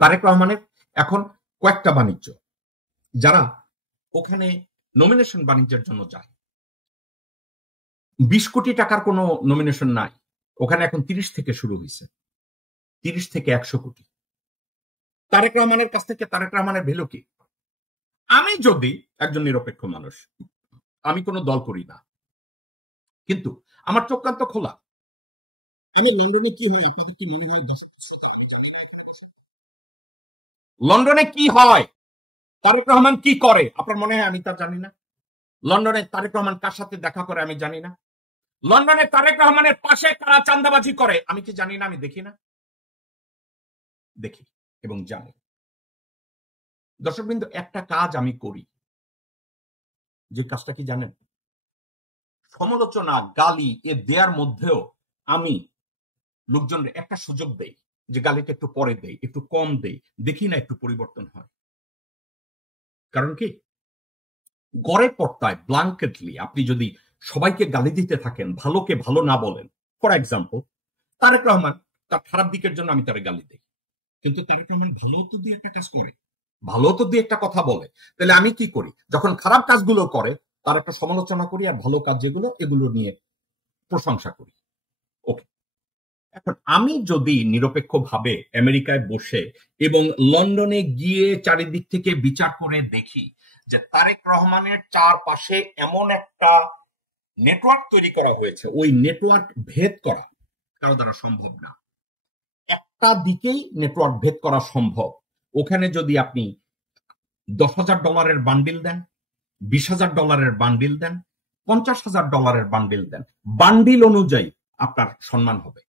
তারেক রহমানের এখন কয়েকটা বাণিজ্য, যারা ওখানে নমিনেশন বাণিজ্যের জন্য যায়, 20 কোটি টাকার কোনো নমিনেশন নাই ওখানে, এখন 30 থেকে শুরু হয়েছে, 30 থেকে 100 কোটি। তারেক রহমানের কাছ থেকে তারেক রহমানের ভ্যালু কি? আমি যদি একজন নিরপেক্ষ মানুষ, আমি কোনো দল করি না, কিন্তু আমার চোখ কান তো খোলা। আমি লন্ডনে কি হয়, লন্ডনে কি হয়, তারেক রহমান কি করে আপনার মনে হয় আমি তা জানি না? লন্ডনে তারেক রহমান কার সাথে দেখা করে আমি জানি না? লন্ডনে তারেক রহমানের পাশে কারা চাঁদাবাজি করে আমি কি জানি না? আমি দেখি না? দেখি এবং জানি। দর্শকবৃন্দ, একটা কাজ আমি করি, যে কাজটা কি জানেন? সমালোচনা, গালি এ দেওয়ার মধ্যেও আমি লোকজনের একটা সুযোগ দেই, যে গালিটা একটু পরে দেই, একটু কম দেই, দেখি না একটু পরিবর্তন হয়। কারণ কি, গড়ে পর্দায় ব্ল্যাঙ্কেটলি আপনি যদি সবাইকে গালি দিতে থাকেন, ভালোকে ভালো না বলেন, ফর এক্সাম্পল তারেক রহমান, তার খারাপ দিকের জন্য আমি তারে গালি দিই, কিন্তু তারেক রহমান ভালো তো দিয়ে একটা কাজ করে, ভালো তো দিয়ে একটা কথা বলে, তাহলে আমি কি করি, যখন খারাপ কাজগুলো করে তার একটা সমালোচনা করি, আর ভালো কাজ যেগুলো এগুলো নিয়ে প্রশংসা করি। ওকে, এখন আমি যদি নিরপেক্ষভাবে আমেরিকায় বসে এবং লন্ডনে গিয়ে চারিদিক থেকে বিচার করে দেখি যে তারেক রহমানের চারপাশে এমন একটা নেটওয়ার্ক তৈরি করা হয়েছে, ওই নেটওয়ার্ক ভেদ করা কারো দ্বারা সম্ভব না। একটা দিকেই নেটওয়ার্ক ভেদ করা সম্ভব। ওখানে যদি আপনি $10,000 বান্ডিল দেন, $20,000 বান্ডিল দেন, $50,000 বান্ডিল দেন, বান্ডিল অনুযায়ী আপনার সম্মান হবে।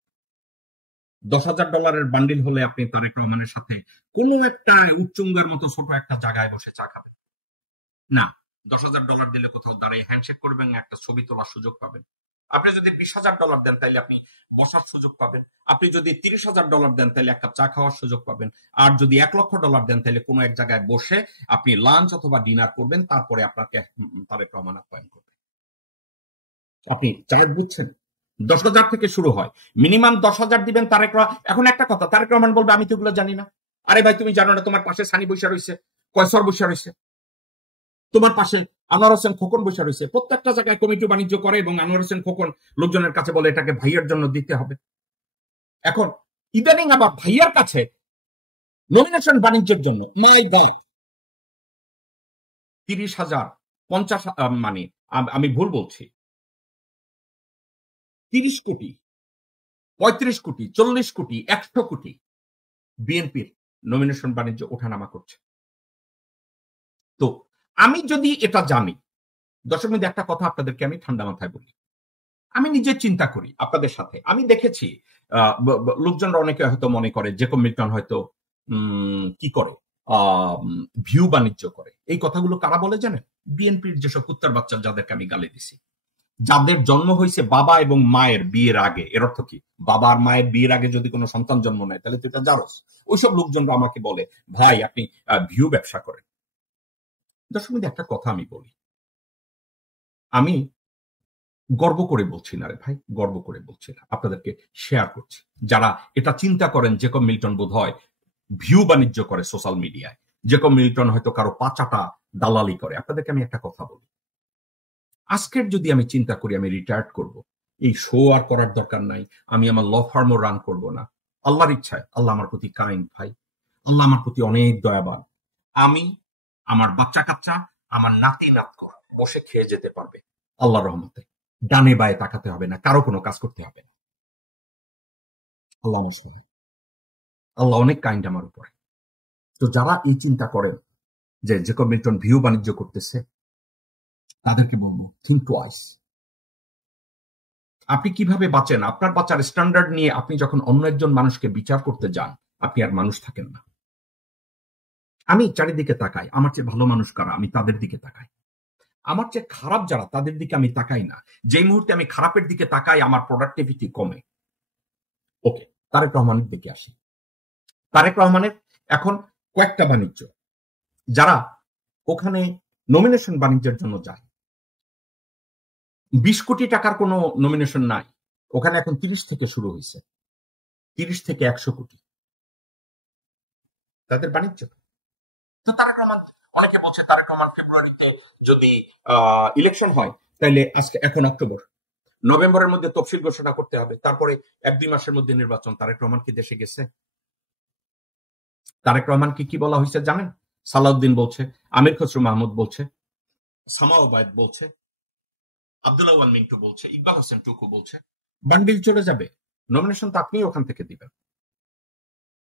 $10,000 বান্ডিল হলে আপনি তারেক রহমানের সাথে কোনো একটা উচ্চঙ্গের মতো ছোট একটা জায়গায় বসে চা খাবেন না। $10,000 দিলে কোথাও দাঁড়িয়ে হ্যান্ডশেক করবেন, একটা ছবি তোলার সুযোগ পাবেন। আপনি যদি $20,000 দেন তাহলে আপনি বসার সুযোগ পাবেন। আপনি যদি $30,000 দেন তাহলে একটা চা খাওয়ার সুযোগ পাবেন। আর যদি $1,00,000 দেন তাহলে কোনো এক জায়গায় বসে আপনি লাঞ্চ অথবা ডিনার করবেন, তারপরে আপনাকে তারেক রহমান আপ্যায়ন করবেন। আপনি চার্জ দিচ্ছেন, 10,000 থেকে শুরু হয়, মিনিমাম 10,000 দিবেন তারেক রহমান। এখন একটা কথা, তারেক রহমান বলবে আমি তো এগুলো জানি না। আরে ভাই, তুমি জানো না তোমার পাশে সানি বৈশা রয়েছে, কয়সর বৈশা রয়েছে, তোমার পাশে আনোয়ার হোসেন খোকন বসে রয়েছে, প্রত্যেকটা জায়গায় কমিটি বাণিজ্য করে এবং আনোয়ার হোসেন খোকন লোকজনের কাছে বলে এটাকে ভাইয়ের জন্য দিতে হবে। এখন ইদানিং আবার ভাইয়ার কাছে নমিনেশন বাণিজ্যের জন্য মাই গড 30,000, 50, মানে আমি ভুল বলছি, 30 কোটি, 35 কোটি, 40 কোটি, 100 কোটি বিএনপির নমিনেশন বাণিজ্য ওঠানামা করছে। তো আমি যদি এটা জানি, দর্শক মিনিট একটা কথা আপনাদেরকে আমি ঠান্ডা মাথায় বলি, আমি নিজে চিন্তা করি আপনাদের সাথে, আমি দেখেছি লোকজনরা অনেকে হয়তো মনে করে জেকব মিল্টন হয়তো কি করে, ভিউ বাণিজ্য করে। এই কথাগুলো কারা বলে জানেন? বিএনপির যেসব কুত্তার বাচ্চা যাদেরকে আমি গালি দিছি, যাদের জন্ম হয়েছে বাবা এবং মায়ের বিয়ের আগে। এর অর্থ কি, বাবা আর মায়ের বিয়ের আগে যদি কোনো সন্তান জন্ম নেয় তাহলে তো এটা জারস। ওইসব লোকজনরা আমাকে বলে ভাই আপনি ভিউ ব্যবসা করেন। দর্শক মিনিট একটা কথা আমি বলি, আমি গর্ব করে বলছি না রে ভাই, গর্ব করে বলছি না, আপনাদেরকে শেয়ার করছি। যারা এটা চিন্তা করেন জেকব মিল্টন বোধ হয় ভিউ বাণিজ্য করে সোশ্যাল মিডিয়ায়, জেকব মিল্টন হয়তো কারো পাচাটা দালালি করে, আপনাদেরকে আমি একটা কথা বলি, আজকের যদি আমি চিন্তা করি আমি রিটায়ার্ড করব, এই শো আর করার দরকার নাই, আমি আমার ল ফার্মও রান করব না, আল্লাহর ইচ্ছায়, আল্লাহ আমার প্রতি কাইন্ড ভাই, আল্লাহ আমার প্রতি অনেক দয়াবান, আমি, আমার বাচ্চা কাচ্চা, আমার নাতি নাতকর বসে খেয়ে যেতে পারবে আল্লাহর রহমতে, ডানে বায়ে তাকাতে হবে না, কারো কোনো কাজ করতে হবে না। আল্লাহ আমার সহায়, আল্লাহ অনেক কাইন্ড আমার উপরে। তো যারা এই চিন্তা করেন যে জেকব মিল্টন ভিউ বাণিজ্য করতেছে, তাদেরকে বলবো থিঙ্ক টুয়াইস। আপনি কিভাবে বাঁচেন, আপনার বাঁচার স্ট্যান্ডার্ড নিয়ে আপনি যখন অন্য একজন মানুষকে বিচার করতে যান, আপনি আর মানুষ থাকেন না। আমি চারিদিকে তাকাই, আমার চেয়ে ভালো মানুষ কারা আমি তাদের দিকে তাকাই, আমার চেয়ে খারাপ যারা তাদের দিকে আমি তাকাই না। যেই মুহূর্তে আমি খারাপের দিকে তাকাই আমার প্রোডাক্টিভিটি কমে। ওকে, তারেক রহমানের দিকে আসি। তারেক রহমানের এখন কয়েকটা বাণিজ্য, যারা ওখানে নমিনেশন বাণিজ্যের জন্য যায়, 20 কোটি টাকার কোনো নমিনেশন নাই ওখানে, এখন 30 থেকে শুরু হয়েছে, 30 থেকে 100 কোটি। তাদের বাণিজ্য। তো তারেক রহমান, অনেকে বলছে তারেক রহমান ফেব্রুয়ারিতে যদি ইলেকশন হয় তাহলে এখন অক্টোবর, নভেম্বরের মধ্যে তফসিল ঘোষণা করতে হবে, তারপরে 1-2 মাসের মধ্যে নির্বাচন। তারেক রহমান কি দেশে গেছে? তারেক রহমানকে কি বলা হয়েছে জানেন? সালাউদ্দিন বলছে, আমির খসরু মাহমুদ বলছে, সামা ওবায়দ বলছে, আব্দুল্লাহ ওয়াল মিন্টু বলছে, ইকবাল হোসেন টুকু বলছে বান্ডিল চলে যাবে, নমিনেশন তো আপনি ওখান থেকে দিবেন।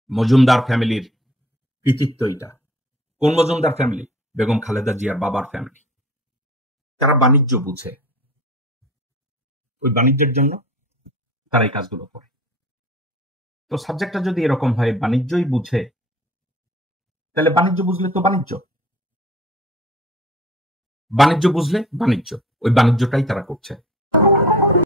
মজুমদার ফ্যামিলির কৃতিত্ব এটা। কোন মজুমদার ফ্যামিলি? বেগম খালেদা জিয়ার বাবার ফ্যামিলি। তারা বাণিজ্য বুঝে, ওই বাণিজ্যের জন্য তারা এই কাজগুলো করে। তো সাবজেক্টটা যদি এরকম হয়, বাণিজ্যই বুঝে, তাহলে বাণিজ্য বুঝলে তো বাণিজ্য, বাণিজ্য বুঝলে বাণিজ্য, ওই বাণিজ্যটাই তারা করছে।